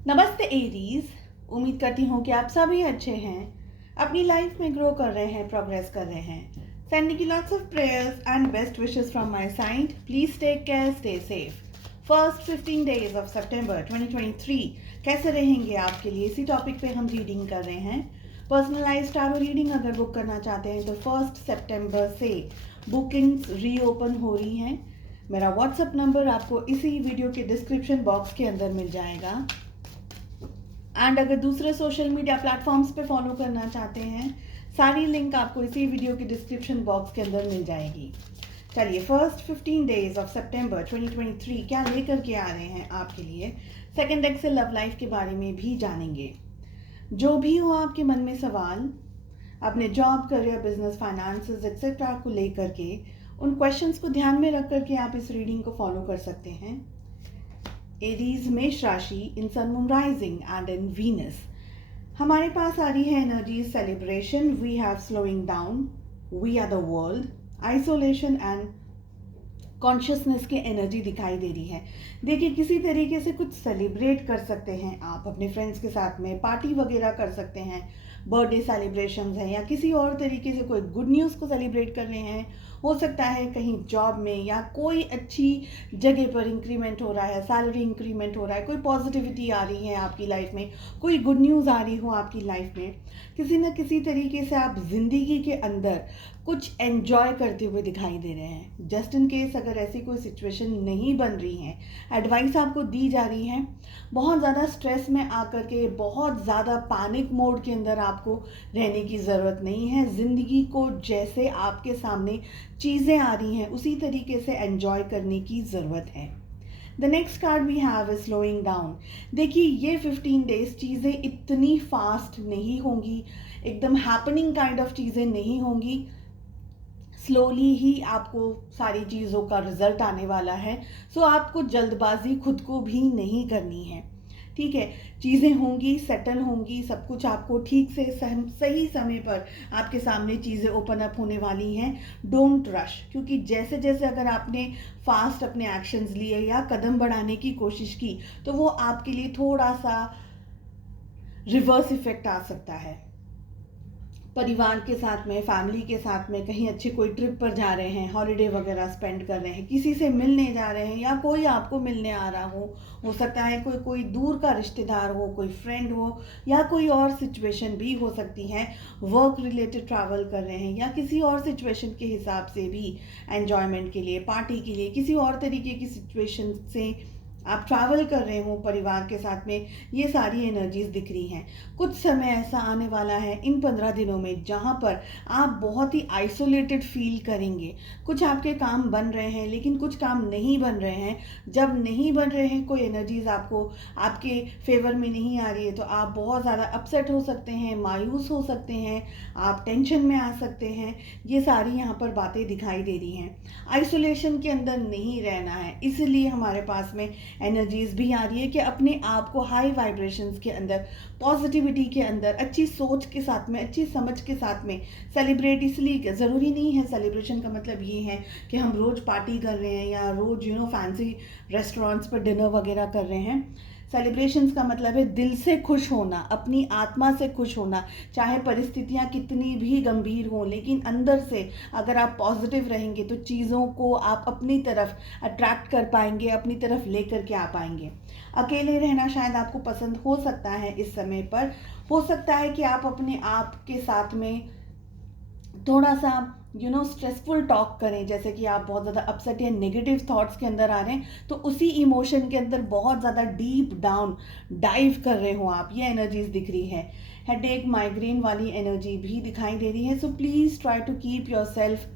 नमस्ते एरीज। उम्मीद करती हूँ कि आप सभी अच्छे हैं, अपनी लाइफ में ग्रो कर रहे हैं, प्रोग्रेस कर रहे हैं। Sending you lots of prayers and best wishes from my side. Please take care, stay safe. First 15 days of September 2023 कैसे रहेंगे आपके लिए, इसी टॉपिक पे हम रीडिंग कर रहे हैं। पर्सनलाइज्ड टारो रीडिंग अगर बुक करना चाहते हैं तो 1 सितंबर से बुकिंग्स रीओपन हो रही हैं। मेरा व्हाट्सएप नंबर आपको इसी वीडियो के डिस्क्रिप्शन बॉक्स के अंदर मिल जाएगा। एंड अगर दूसरे सोशल मीडिया प्लेटफॉर्म्स पे फॉलो करना चाहते हैं, सारी लिंक आपको इसी वीडियो के डिस्क्रिप्शन बॉक्स के अंदर मिल जाएगी। चलिए, फर्स्ट 15 डेज ऑफ सितंबर 2023 क्या लेकर के आ रहे हैं आपके लिए। सेकंड डेक से लव लाइफ के बारे में भी जानेंगे। जो भी हो आपके मन में सवाल अपने job, career, business, finances etcetera को लेकर के, उन क्वेश्चंस को ध्यान में रख करके आप इस रीडिंग को फॉलो कर सकते हैं। एरीज मेष राशि in sun moon rising and in Venus. हमारे पास आ रही है energy celebration, we have slowing down, we are the world, isolation and consciousness की एनर्जी दिखाई दे रही है। देखिए, किसी तरीके से कुछ सेलिब्रेट कर सकते हैं आप अपने फ्रेंड्स के साथ में, पार्टी वगैरह कर सकते हैं, बर्थडे सेलिब्रेशंस हैं या किसी और तरीके से कोई गुड न्यूज़ को सेलिब्रेट कर रहे हैं। हो सकता है कहीं जॉब में या कोई अच्छी जगह पर इंक्रीमेंट हो रहा है, सैलरी इंक्रीमेंट हो रहा है, कोई पॉजिटिविटी आ रही है आपकी लाइफ में, कोई गुड न्यूज़ आ रही हो आपकी लाइफ में। किसी न किसी तरीके से आप ज़िंदगी के अंदर कुछ एन्जॉय करते हुए दिखाई दे रहे हैं। जस्ट इन केस अगर ऐसी कोई सिचुएशन नहीं बन रही है, एडवाइस आपको दी जा रही है, बहुत ज़्यादा स्ट्रेस में आकर के, बहुत ज़्यादा पैनिक मोड के अंदर आपको रहने की ज़रूरत नहीं है। ज़िंदगी को जैसे आपके सामने चीज़ें आ रही हैं उसी तरीके से एन्जॉय करने की ज़रूरत है। The next card we have is slowing down. देखिए, ये 15 डेज चीज़ें इतनी फास्ट नहीं होंगी, एकदम हैपनिंग काइंड ऑफ चीज़ें नहीं होंगी। स्लोली ही आपको सारी चीज़ों का रिजल्ट आने वाला है। सो आपको जल्दबाजी खुद को भी नहीं करनी है, ठीक है। चीज़ें होंगी, सेटल होंगी, सब कुछ आपको ठीक से सही समय पर आपके सामने चीज़ें ओपन अप होने वाली हैं। डोंट रश, क्योंकि जैसे जैसे अगर आपने फास्ट अपने एक्शंस लिए या कदम बढ़ाने की कोशिश की तो वो आपके लिए थोड़ा सा रिवर्स इफेक्ट आ सकता है। परिवार के साथ में, फैमिली के साथ में कहीं अच्छे कोई ट्रिप पर जा रहे हैं, हॉलीडे वगैरह स्पेंड कर रहे हैं, किसी से मिलने जा रहे हैं या कोई आपको मिलने आ रहा हो सकता है कोई कोई दूर का रिश्तेदार हो, कोई फ्रेंड हो या कोई और सिचुएशन भी हो सकती है। वर्क रिलेटेड ट्रैवल कर रहे हैं या किसी और सिचुएशन के हिसाब से भी, एन्जॉयमेंट के लिए, पार्टी के लिए, किसी और तरीके की सिचुएशन से आप ट्रैवल कर रहे हो परिवार के साथ में, ये सारी एनर्जीज दिख रही हैं। कुछ समय ऐसा आने वाला है इन 15 दिनों में जहाँ पर आप बहुत ही आइसोलेटेड फील करेंगे। कुछ आपके काम बन रहे हैं लेकिन कुछ काम नहीं बन रहे हैं। जब नहीं बन रहे हैं, कोई एनर्जीज आपको आपके फेवर में नहीं आ रही है, तो आप बहुत ज़्यादा अपसेट हो सकते हैं, मायूस हो सकते हैं, आप टेंशन में आ सकते हैं। ये सारी यहाँ पर बातें दिखाई दे रही हैं। आइसोलेशन के अंदर नहीं रहना है, इसलिए हमारे पास में एनर्जीज भी आ रही है कि अपने आप को हाई वाइब्रेशंस के अंदर, पॉजिटिविटी के अंदर, अच्छी सोच के साथ में, अच्छी समझ के साथ में सेलिब्रेट। इसलिए ज़रूरी नहीं है, सेलिब्रेशन का मतलब ये है कि हम रोज़ पार्टी कर रहे हैं या रोज़ फैंसी रेस्टोरेंट्स पर डिनर वगैरह कर रहे हैं। सेलिब्रेशंस का मतलब है दिल से खुश होना, अपनी आत्मा से खुश होना। चाहे परिस्थितियाँ कितनी भी गंभीर हों, लेकिन अंदर से अगर आप पॉजिटिव रहेंगे तो चीज़ों को आप अपनी तरफ अट्रैक्ट कर पाएंगे, अपनी तरफ लेकर के आ पाएंगे। अकेले रहना शायद आपको पसंद हो सकता है इस समय पर। हो सकता है कि आप अपने आप के साथ में थोड़ा सा स्ट्रेसफुल टॉक करें, जैसे कि आप बहुत ज़्यादा अपसेट या नेगेटिव थॉट्स के अंदर आ रहे हैं तो उसी इमोशन के अंदर बहुत ज़्यादा डीप डाउन डाइव कर रहे हो आप, ये एनर्जीज दिख रही है। हेडेक, माइग्रेन वाली एनर्जी भी दिखाई दे रही है। So please try to keep yourself,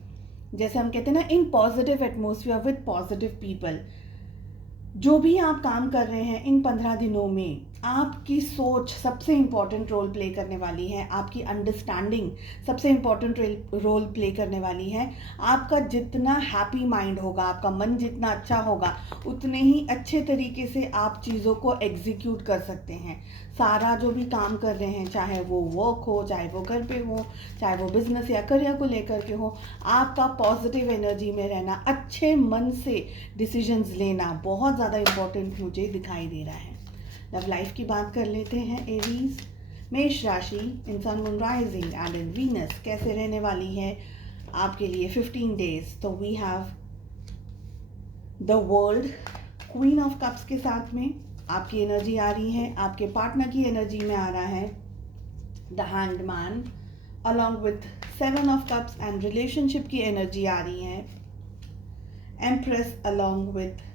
जैसे हम कहते हैं ना, in positive atmosphere with positive people. जो भी आप काम कर रहे हैं इन 15 दिनों में, आपकी सोच सबसे इम्पॉर्टेंट रोल प्ले करने वाली है, आपकी अंडरस्टैंडिंग सबसे इम्पॉर्टेंट रोल प्ले करने वाली है। आपका जितना हैप्पी माइंड होगा, आपका मन जितना अच्छा होगा, उतने ही अच्छे तरीके से आप चीज़ों को एग्जीक्यूट कर सकते हैं। सारा जो भी काम कर रहे हैं, चाहे वो वर्क हो, चाहे वो घर पे हो, चाहे वो बिजनेस या करियर को लेकर के हो, आपका पॉजिटिव एनर्जी में रहना, अच्छे मन से डिसीजंस लेना बहुत ज़्यादा इम्पोर्टेंट मुझे दिखाई दे रहा है। लव लाइफ की बात कर लेते हैं एरीज। मेष राशि in sun moon rising and in Venus कैसे रहने वाली है आपके लिए 15 डेज। तो we have the world, queen of cups के साथ में आपकी एनर्जी आ रही है, आपके पार्टनर की एनर्जी में आ रहा है the hanged man along with 7 of cups and relationship की एनर्जी आ रही है empress along with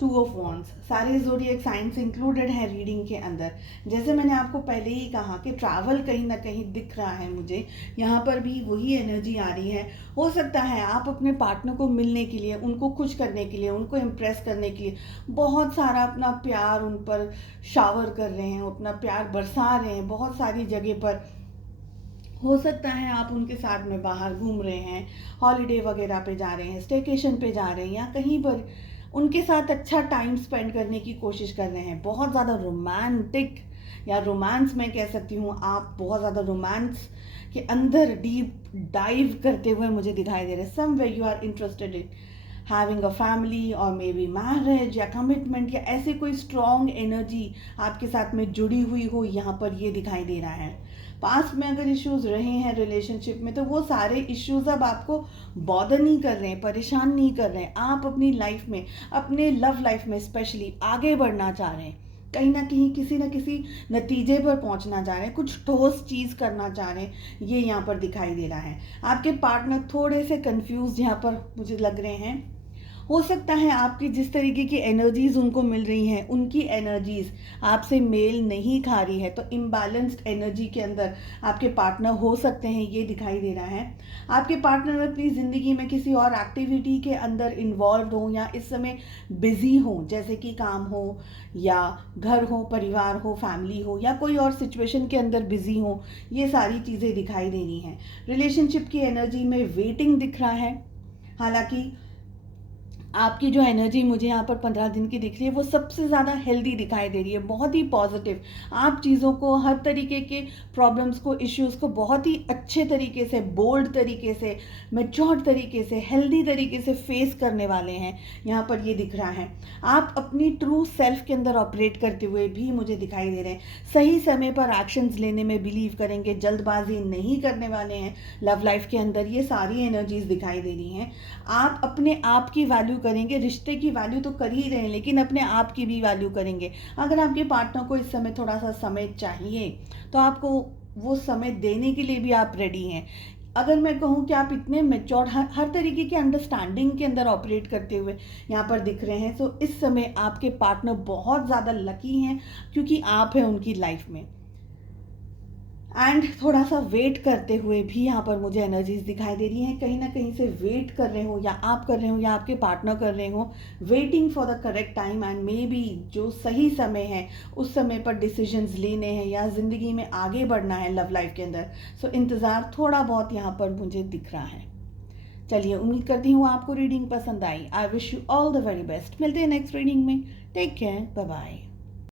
2 of wands. सारे ज़ोडिएक साइंस इंक्लूडेड है रीडिंग के अंदर। जैसे मैंने आपको पहले ही कहा कि ट्रैवल कहीं ना कहीं दिख रहा है मुझे, यहाँ पर भी वही एनर्जी आ रही है। हो सकता है आप अपने पार्टनर को मिलने के लिए, उनको खुश करने के लिए, उनको इम्प्रेस करने के लिए बहुत सारा अपना प्यार उन पर शावर कर रहे हैं, अपना प्यार बरसा रहे हैं बहुत सारी जगह पर। हो सकता है आप उनके साथ में बाहर घूम रहे हैं, हॉलीडे वगैरह पे जा रहे हैं, स्टेकेशन पे जा रहे हैं या कहीं पर उनके साथ अच्छा टाइम स्पेंड करने की कोशिश कर रहे हैं। बहुत ज़्यादा रोमांटिक या रोमांस मैं कह सकती हूँ, आप बहुत ज़्यादा रोमांस के अंदर डीप डाइव करते हुए मुझे दिखाई दे रहे हैं। Somewhere you are interested in having a family और मे बी मैरिज या कमिटमेंट या ऐसी कोई स्ट्रॉन्ग एनर्जी आपके साथ में जुड़ी हुई हो, यहाँ पर ये दिखाई दे रहा है। पास्ट में अगर इश्यूज रहे हैं रिलेशनशिप में तो वो सारे इश्यूज अब आपको बॉदर नहीं कर रहे हैं, परेशान नहीं कर रहे हैं। आप अपनी लाइफ में, अपने लव लाइफ में स्पेशली आगे बढ़ना चाह रहे हैं, कहीं ना कहीं किसी न किसी नतीजे पर पहुंचना चाह रहे हैं, कुछ ठोस चीज़ करना चाह रहे हैं, ये यहाँ पर दिखाई दे रहा है। आपके पार्टनर थोड़े से कंफ्यूज यहाँ पर मुझे लग रहे हैं। हो सकता है आपकी जिस तरीके की एनर्जीज उनको मिल रही हैं, उनकी एनर्जीज आपसे मेल नहीं खा रही है, तो इम्बैलेंस्ड एनर्जी के अंदर आपके पार्टनर हो सकते हैं, ये दिखाई दे रहा है। आपके पार्टनर अपनी ज़िंदगी में किसी और एक्टिविटी के अंदर इन्वॉल्व हो या इस समय बिजी हो, जैसे कि काम हो या घर हो, परिवार हो, फैमिली हो या कोई और सिचुएशन के अंदर बिजी हो, ये सारी चीज़ें दिखाई दे रही हैं। रिलेशनशिप की एनर्जी में वेटिंग दिख रहा है। हालांकि आपकी जो एनर्जी मुझे यहाँ पर 15 दिन की दिख रही है वो सबसे ज़्यादा हेल्दी दिखाई दे रही है, बहुत ही पॉजिटिव। आप चीज़ों को, हर तरीके के प्रॉब्लम्स को, इश्यूज़ को बहुत ही अच्छे तरीके से, बोल्ड तरीके से, मैच्योर तरीके से, हेल्दी तरीके से फेस करने वाले हैं, यहाँ पर ये दिख रहा है। आप अपनी ट्रू सेल्फ के अंदर ऑपरेट करते हुए भी मुझे दिखाई दे रहे हैं। सही समय पर एक्शंस लेने में बिलीव करेंगे, जल्दबाजी नहीं करने वाले हैं लव लाइफ के अंदर, ये सारी एनर्जीज दिखाई दे रही हैं। आप अपने आप की वैल्यू करेंगे, रिश्ते की वैल्यू तो कर ही रहे हैं लेकिन अपने आप की भी वैल्यू करेंगे। अगर आपके पार्टनर को इस समय थोड़ा सा समय चाहिए तो आपको वो समय देने के लिए भी आप रेडी हैं। अगर मैं कहूँ कि आप इतने मेच्योर, हर तरीके की अंडरस्टैंडिंग के अंदर ऑपरेट करते हुए यहाँ पर दिख रहे हैं, तो इस समय आपके पार्टनर बहुत ज़्यादा लकी हैं क्योंकि आप हैं उनकी लाइफ में। एंड थोड़ा सा वेट करते हुए भी यहाँ पर मुझे एनर्जीज दिखाई दे रही हैं। कहीं ना कहीं से वेट कर रहे हो, या आप कर रहे हो या आपके पार्टनर कर रहे हो, waiting for the correct time and may be जो सही समय है उस समय पर डिसीजंस लेने हैं या ज़िंदगी में आगे बढ़ना है लव लाइफ के अंदर। सो इंतज़ार थोड़ा बहुत यहाँ पर मुझे दिख रहा है। चलिए, उम्मीद करती हूँ आपको रीडिंग पसंद आई। I wish you all the very best. मिलते हैं नेक्स्ट रीडिंग में। Take care, bye bye.